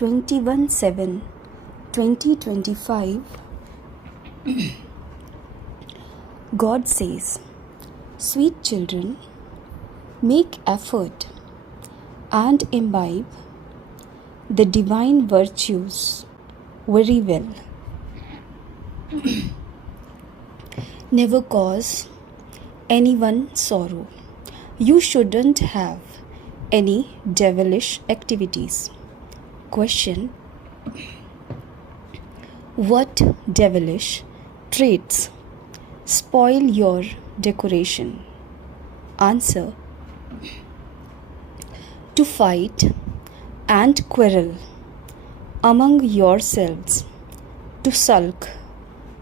21/7/2025, God says, "Sweet children, make effort and imbibe the divine virtues very well. Never cause anyone sorrow. You shouldn't have any devilish activities." Question: what devilish traits spoil your decoration? Answer: to fight and quarrel among yourselves, to sulk,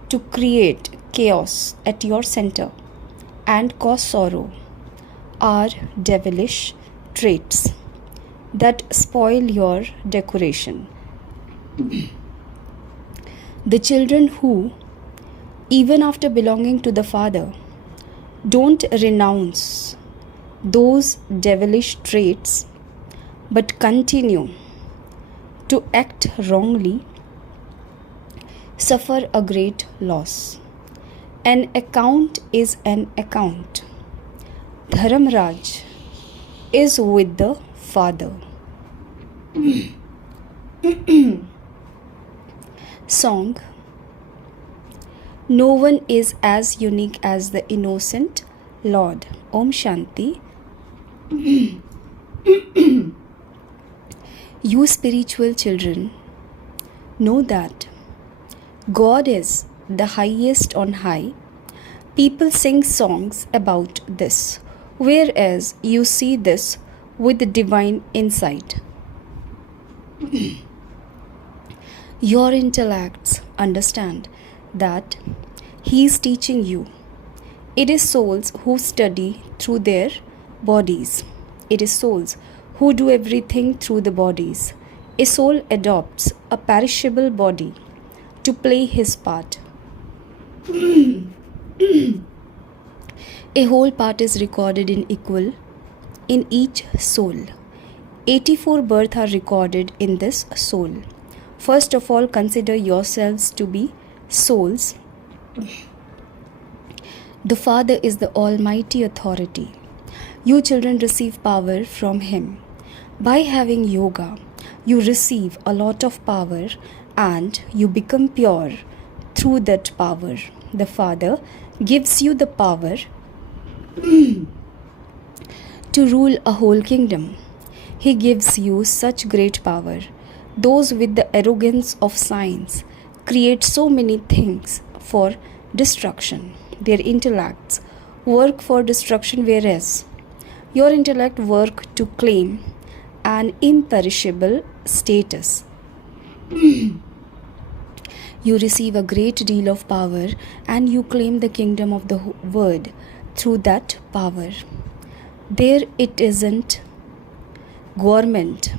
to create chaos at your center and cause sorrow are devilish traits that spoil your decoration. The children who, even after belonging to the Father, don't renounce those devilish traits but continue to act wrongly suffer a great loss. An account is an account. Dharamraj is with the Father. Song: no one is as unique as the innocent Lord. Om Shanti. You spiritual children, know that God is the highest on high. People sing songs about this, whereas you see this with divine insight. Your intellects understand that He is teaching you. It is souls who study through their bodies. It is souls who do everything through the bodies. A soul adopts a perishable body to play his part. A whole part is recorded in equal in each soul. 84 births are recorded in this soul. First of all, consider yourselves to be souls. The Father is the Almighty Authority. You children receive power from Him. By having yoga, you receive a lot of power and you become pure through that power. The Father gives you the power to rule a whole kingdom. He gives you such great power. Those with the arrogance of science create so many things for destruction. Their intellects work for destruction, whereas your intellect works to claim an imperishable status. You receive a great deal of power and you claim the kingdom of the word through that power. There it isn't government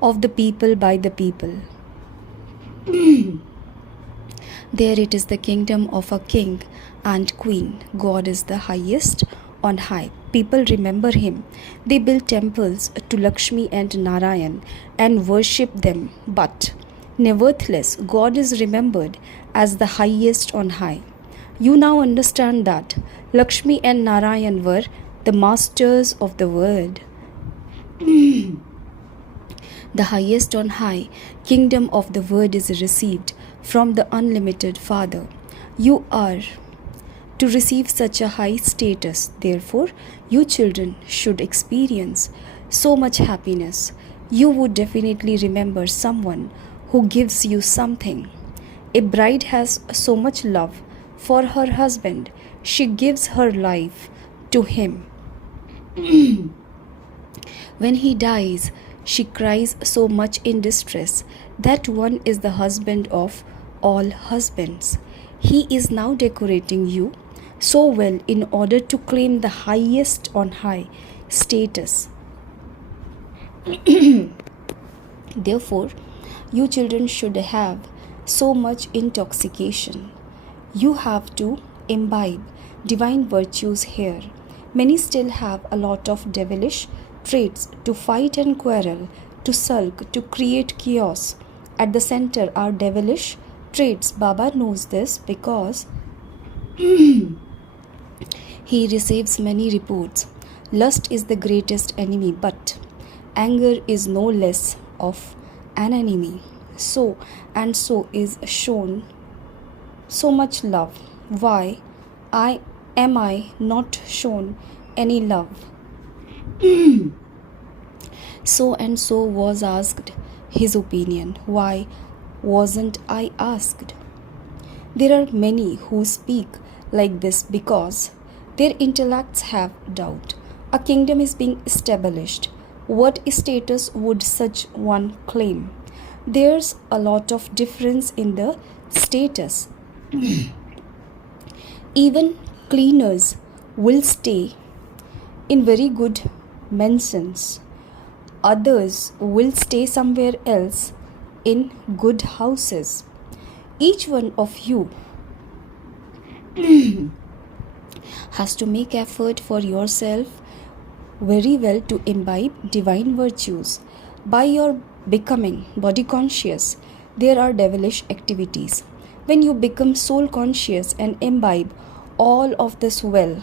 of the people by the people. There it is the kingdom of a king and queen. God is the highest on high. People remember Him. They build temples to Lakshmi and Narayan and worship them. But nevertheless, God is remembered as the highest on high. You now understand that Lakshmi and Narayan were the masters of the world. The highest on high kingdom of the word is received from the unlimited Father. You are to receive such a high status. Therefore, you children should experience so much happiness. You would definitely remember someone who gives you something. A bride has so much love for her husband, she gives her life to him. When he dies, she cries so much in distress. That one is the husband of all husbands. He is now decorating you so well in order to claim the highest on high status. Therefore, you children should have so much intoxication. You have to imbibe divine virtues here. Many still have a lot of devilish traits to fight and quarrel, to sulk, to create chaos at the center are devilish traits. Baba knows this because he receives many reports. Lust is the greatest enemy, but anger is no less of an enemy. So and so is shown so much love. Why am I not shown any love? So and so was asked his opinion. Why wasn't I asked? There are many who speak like this because their intellects have doubt. A kingdom is being established. What status would such one claim? There's a lot of difference in the status. Even cleaners will stay in very good mansions. Others will stay somewhere else in good houses. Each one of you has to make effort for yourself very well to imbibe divine virtues. By your becoming body conscious, there are devilish activities. When you become soul conscious and imbibe all of this well,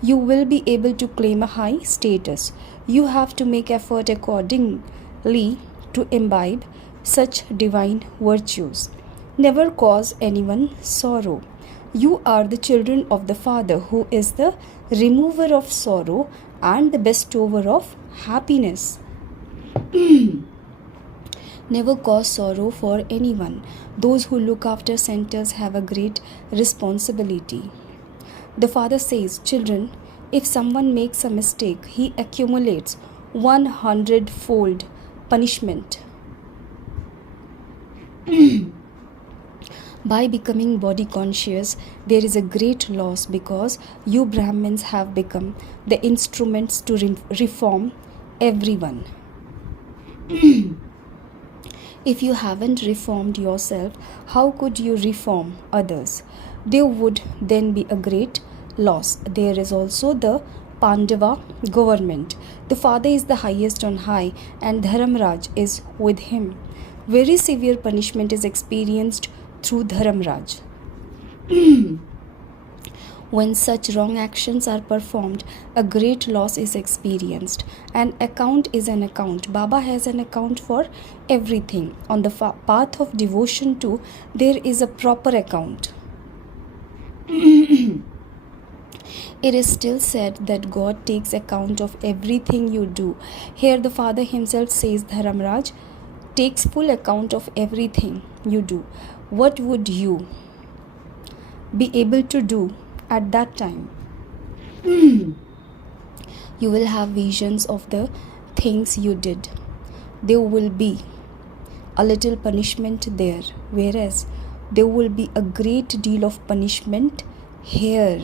you will be able to claim a high status. You have to make effort accordingly to imbibe such divine virtues. Never cause anyone sorrow. You are the children of the Father, who is the remover of sorrow and the bestower of happiness. Never cause sorrow for anyone. Those who look after centers have a great responsibility. The Father says, children, if someone makes a mistake, he accumulates 100-fold punishment. By becoming body conscious, there is a great loss because you Brahmins have become the instruments to reform everyone. If you haven't reformed yourself, how could you reform others? There would then be a great loss. There is also the Pandava government. The Father is the highest on high and Dharamraj is with him. Very severe punishment is experienced through Dharamraj. When such wrong actions are performed, a great loss is experienced. An account is an account. Baba has an account for everything. On the path of devotion too, there is a proper account. It is still said that God takes account of everything you do. Here the Father himself says Dharamraj takes full account of everything you do. What would you be able to do at that time? You will have visions of the things you did. There will be a little punishment there, whereas there will be a great deal of punishment here.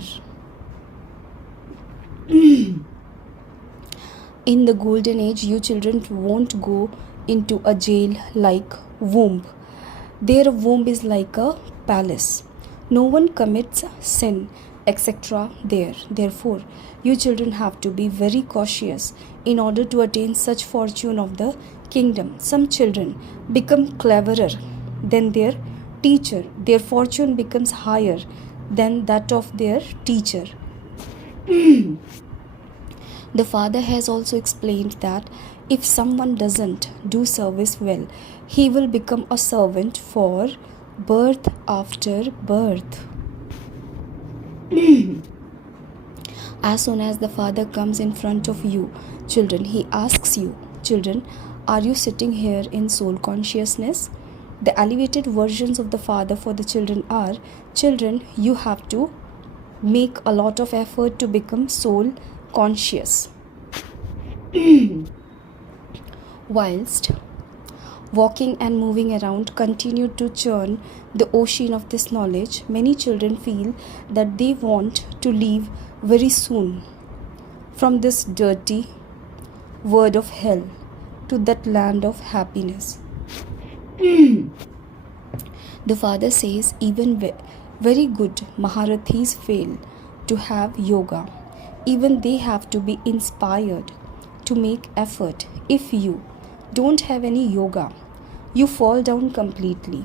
In the golden age, you children won't go into a jail like womb. Their womb is like a palace. No one commits sin, etc. there. Therefore, you children have to be very cautious in order to attain such fortune of the kingdom. Some children become cleverer than their teacher. Their fortune becomes higher than that of their teacher. The Father has also explained that if someone doesn't do service well, he will become a servant for birth after birth. As soon as the Father comes in front of you, children, he asks you, children, are you sitting here in soul consciousness? The elevated versions of the Father for the children are, children, you have to make a lot of effort to become soul conscious. Whilst walking and moving around, continue to churn the ocean of this knowledge. Many children feel that they want to leave very soon from this dirty word of hell to that land of happiness. The Father says even very good Maharathis fail to have yoga. Even they have to be inspired to make effort. If you don't have any yoga. You fall down completely.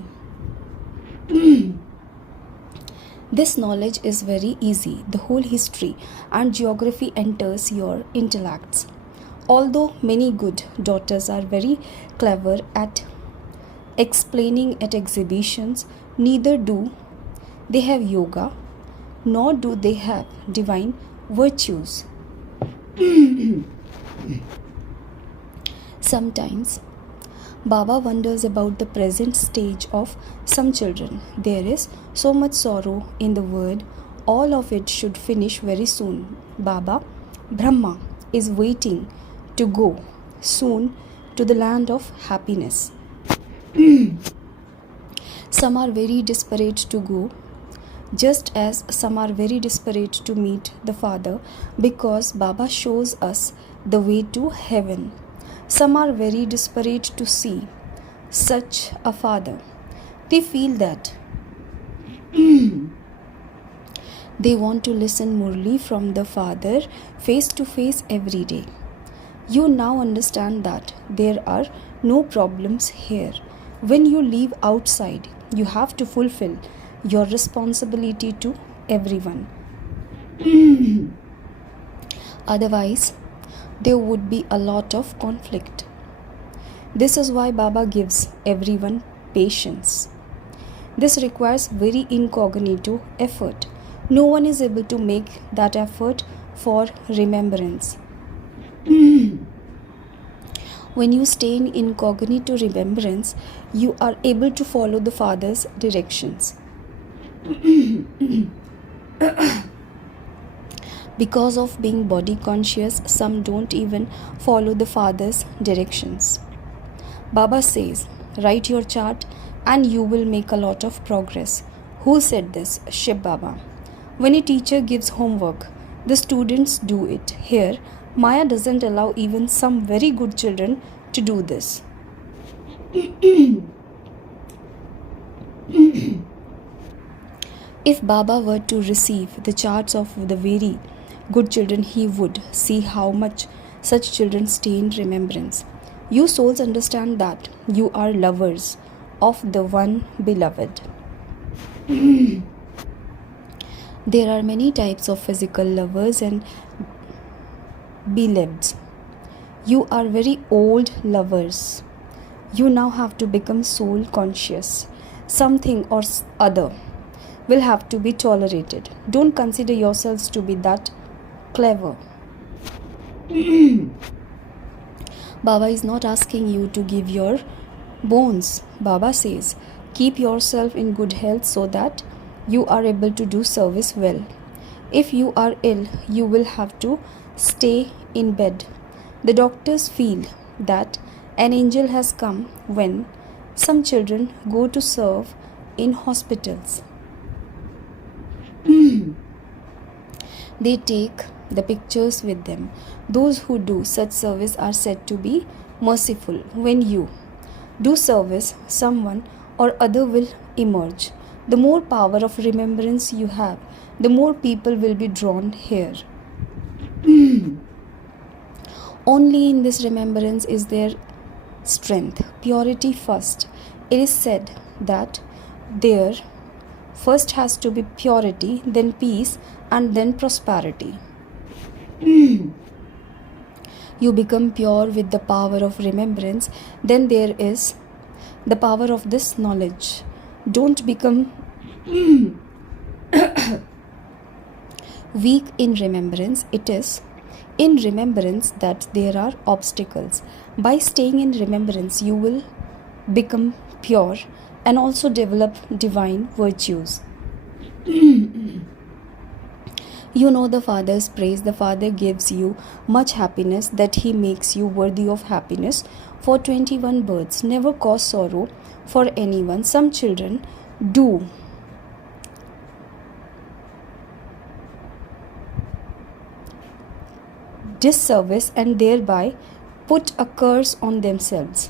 This knowledge is very easy. The whole history and geography enters your intellects. Although many good daughters are very clever at explaining at exhibitions, neither do they have yoga, nor do they have divine virtues. Sometimes Baba wonders about the present stage of some children. There is so much sorrow in the world, all of it should finish very soon. Baba, Brahma is waiting to go soon to the land of happiness. Some are very desperate to go, just as some are very desperate to meet the Father, because Baba shows us the way to heaven. Some are very desperate to see such a Father. They feel that they want to listen Murli from the Father face to face every day. You now understand that there are no problems here. When you leave outside, you have to fulfill your responsibility to everyone. Otherwise, there would be a lot of conflict. This is why Baba gives everyone patience. This requires very incognito effort. No one is able to make that effort for remembrance. When you stay in incognito remembrance, you are able to follow the Father's directions. Because of being body conscious, some don't even follow the Father's directions. Baba says, write your chart and you will make a lot of progress. Who said this? Shiv Baba. When a teacher gives homework, the students do it. Here, Maya doesn't allow even some very good children to do this. If Baba were to receive the charts of the very good children, he would see how much such children stay in remembrance. You souls understand that you are lovers of the one beloved. There are many types of physical lovers and beloveds. You are very old lovers. You now have to become soul conscious. Something or other will have to be tolerated. Don't consider yourselves to be that clever. Baba is not asking you to give your bones. Baba says, keep yourself in good health so that you are able to do service well. If you are ill, you will have to stay in bed. The doctors feel that an angel has come when some children go to serve in hospitals. They take the pictures with them. Those who do such service are said to be merciful. When you do service, someone or other will emerge. The more power of remembrance you have, the more people will be drawn here. Only in this remembrance is there strength, purity first. It is said that there first has to be purity, then peace, and then prosperity. You become pure with the power of remembrance, then there is the power of this knowledge. Don't become weak in remembrance. It is in remembrance that there are obstacles. By staying in remembrance, you will become pure and also develop divine virtues. You know the Father's praise. The Father gives you much happiness, that He makes you worthy of happiness. For 21 births, never cause sorrow for anyone. Some children do disservice and thereby put a curse on themselves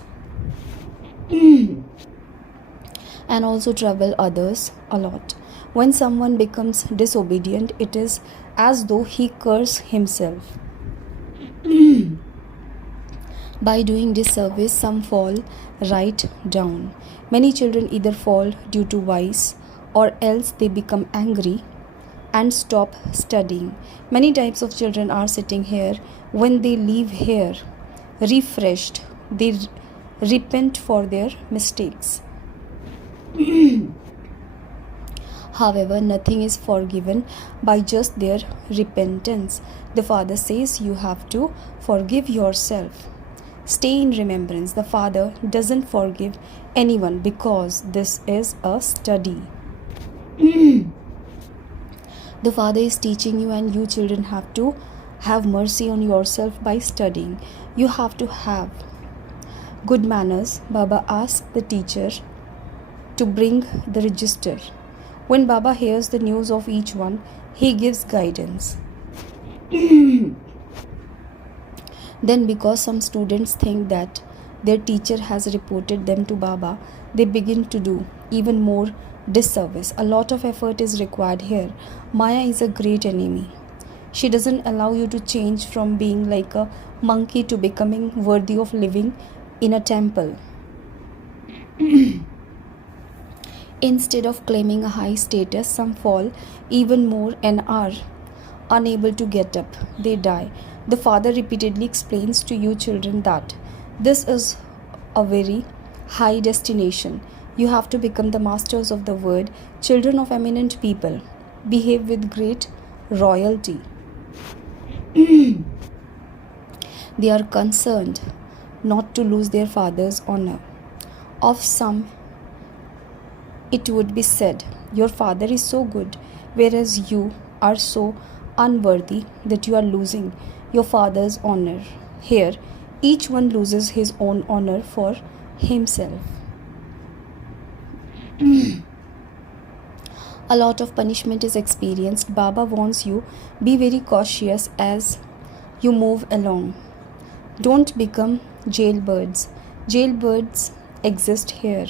and also trouble others a lot. When someone becomes disobedient, it is as though he curses himself. By doing disservice, some fall right down. Many children either fall due to vice or else they become angry and stop studying. Many types of children are sitting here. When they leave here refreshed, they repent for their mistakes. However, nothing is forgiven by just their repentance. The Father says you have to forgive yourself. Stay in remembrance. The Father doesn't forgive anyone because this is a study. The Father is teaching you, and you children have to have mercy on yourself by studying. You have to have good manners. Baba asked the teacher to bring the register. When Baba hears the news of each one, he gives guidance. Then, because some students think that their teacher has reported them to Baba, they begin to do even more disservice. A lot of effort is required here. Maya is a great enemy. She doesn't allow you to change from being like a monkey to becoming worthy of living in a temple. Instead of claiming a high status, some fall even more and are unable to get up. They die. The Father repeatedly explains to you children that this is a very high destination. You have to become the masters of the word, children of eminent people. Behave with great royalty. They are concerned not to lose their father's honor. Of some, it would be said, your father is so good, whereas you are so unworthy that you are losing your father's honor. Here, each one loses his own honor for himself. A lot of punishment is experienced. Baba warns you, be very cautious as you move along. Don't become jailbirds. Jailbirds exist here.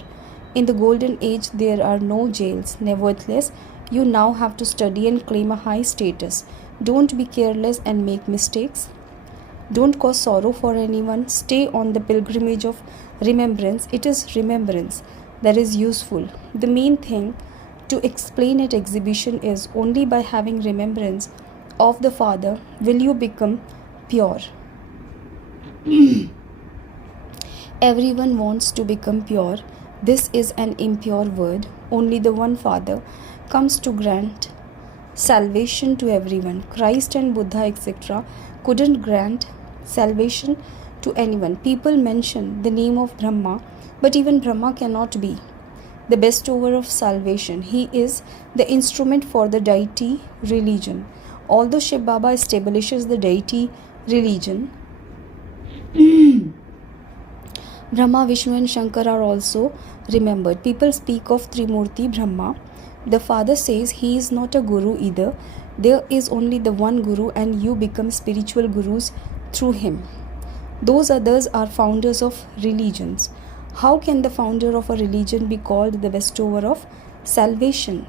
In the golden age, there are no jails. Nevertheless, you now have to study and claim a high status. Don't be careless and make mistakes. Don't cause sorrow for anyone. Stay on the pilgrimage of remembrance. It is remembrance that is useful. The main thing to explain at exhibition is only by having remembrance of the Father will you become pure. Everyone wants to become pure. This is an impure word. Only the one Father comes to grant salvation to everyone. Christ and Buddha, etc., couldn't grant salvation to anyone. People mention the name of Brahma, but even Brahma cannot be the bestower of salvation. He is the instrument for the deity religion. Although Shiv Baba establishes the deity religion, Brahma, Vishnu and Shankar are also remembered. People speak of Trimurti Brahma. The Father says he is not a guru either. There is only the one guru and you become spiritual gurus through him. Those others are founders of religions. How can the founder of a religion be called the bestower of salvation?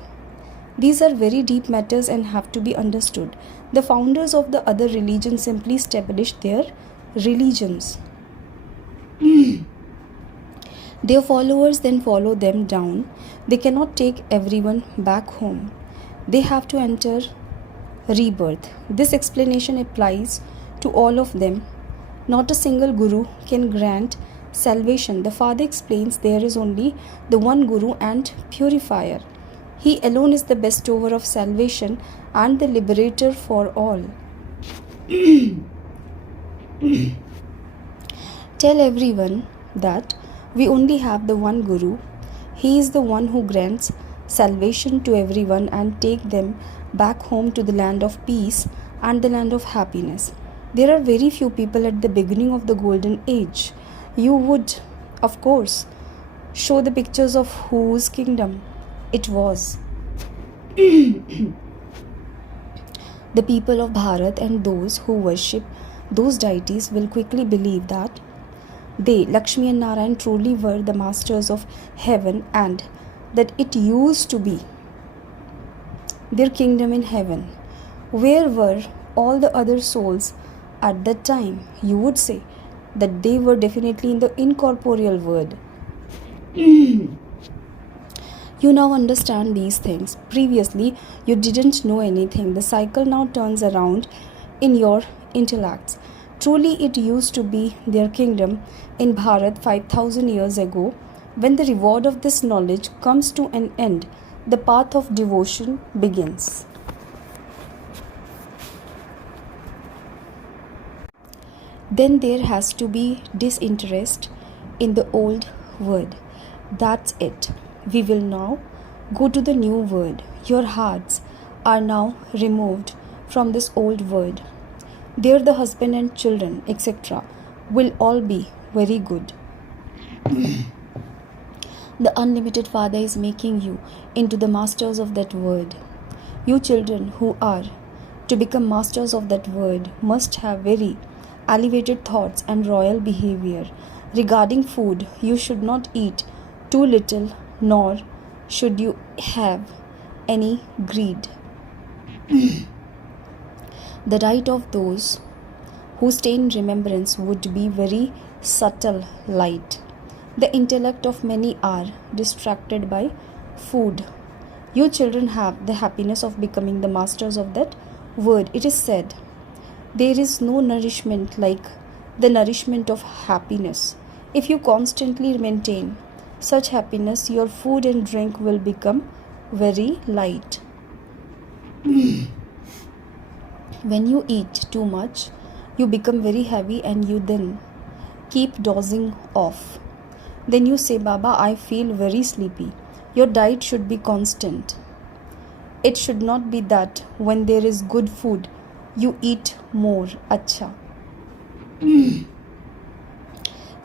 These are very deep matters and have to be understood. The founders of the other religions simply established their religions. Their followers then follow them down. They cannot take everyone back home. They have to enter rebirth. This explanation applies to all of them. Not a single guru can grant salvation. The Father explains there is only the one guru and purifier. He alone is the bestower of salvation and the liberator for all. Tell everyone that we only have the one guru. He is the one who grants salvation to everyone and take them back home to the land of peace and the land of happiness. There are very few people at the beginning of the golden age. You would, of course, show the pictures of whose kingdom it was. The people of Bharat and those who worship those deities will quickly believe that they, Lakshmi and Narayan, truly were the masters of heaven and that it used to be their kingdom in heaven. Where were all the other souls at that time? You would say, that they were definitely in the incorporeal world. You now understand these things. Previously, you didn't know anything. The cycle now turns around in your intellects. Truly, it used to be their kingdom in Bharat 5000 years ago. When the reward of this knowledge comes to an end, the path of devotion begins. Then there has to be disinterest in the old world. That's it. We will now go to the new world. Your hearts are now removed from this old world. There the husband and children, etc., will all be very good. The unlimited Father is making you into the masters of that world. You children who are to become masters of that world must have very elevated thoughts and royal behavior. Regarding food, you should not eat too little, nor should you have any greed. The right of those who stay in remembrance would be very subtle light. The intellect of many are distracted by food. You children have the happiness of becoming the masters of that word. It is said, there is no nourishment like the nourishment of happiness. If you constantly maintain such happiness, your food and drink will become very light. When you eat too much, you become very heavy and you then keep dozing off. Then you say, Baba, I feel very sleepy. Your diet should be constant. It should not be that when there is good food, you eat more. Acha.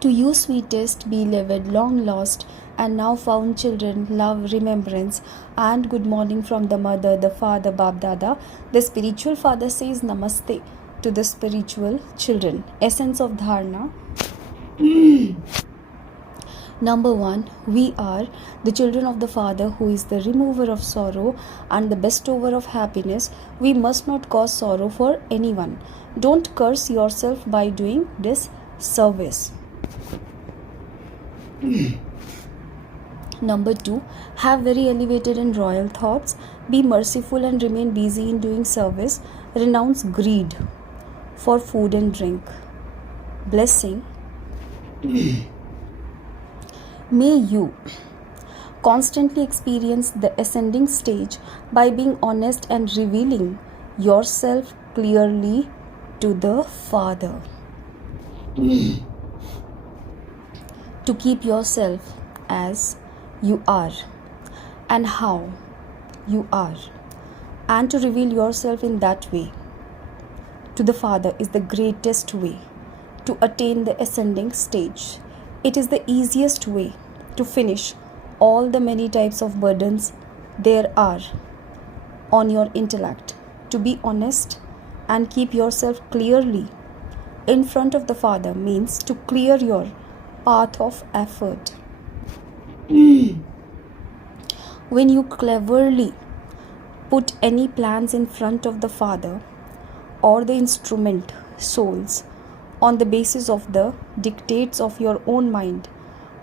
To you, sweetest, beloved, long lost, and now found children, love, remembrance, and good morning from the mother, the father, Bab Dada. The spiritual father says Namaste to the spiritual children. Essence of Dharana. Number 1, we are the children of the Father who is the remover of sorrow and the bestower of happiness. We must not cause sorrow for anyone. Don't curse yourself by doing this service. Number 2, have very elevated and royal thoughts. Be merciful and remain busy in doing service. Renounce greed for food and drink. Blessing. May you constantly experience the ascending stage by being honest and revealing yourself clearly to the Father. To keep yourself as you are and how you are, and to reveal yourself in that way to the Father is the greatest way to attain the ascending stage. It is the easiest way to finish all the many types of burdens there are on your intellect. To be honest and keep yourself clearly in front of the Father means to clear your path of effort. When you cleverly put any plans in front of the Father or the instrument souls on the basis of the dictates of your own mind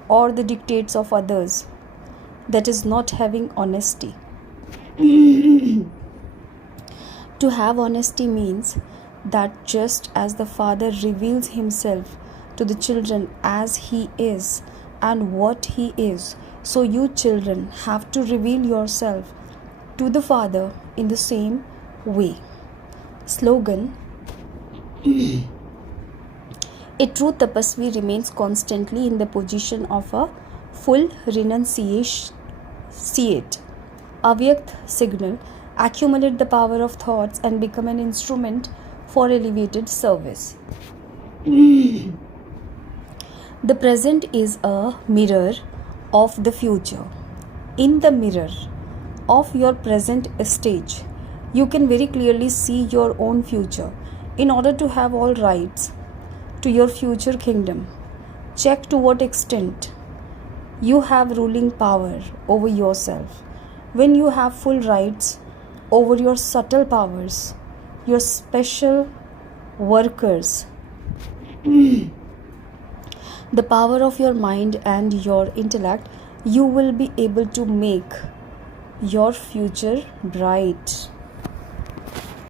or the dictates of others, that is not having honesty. To have honesty means that just as the Father reveals himself to the children as he is and what he is, so you children have to reveal yourself to the Father in the same way. Slogan. A true tapasvi remains constantly in the position of a full renunciate. Avyakt signal. Accumulate the power of thoughts and become an instrument for elevated service. The present is a mirror of the future. In the mirror of your present stage, you can very clearly see your own future. In order to have all rights to your future kingdom, check to what extent you have ruling power over yourself. When you have full rights over your subtle powers, your special workers, the power of your mind and your intellect, you will be able to make your future bright.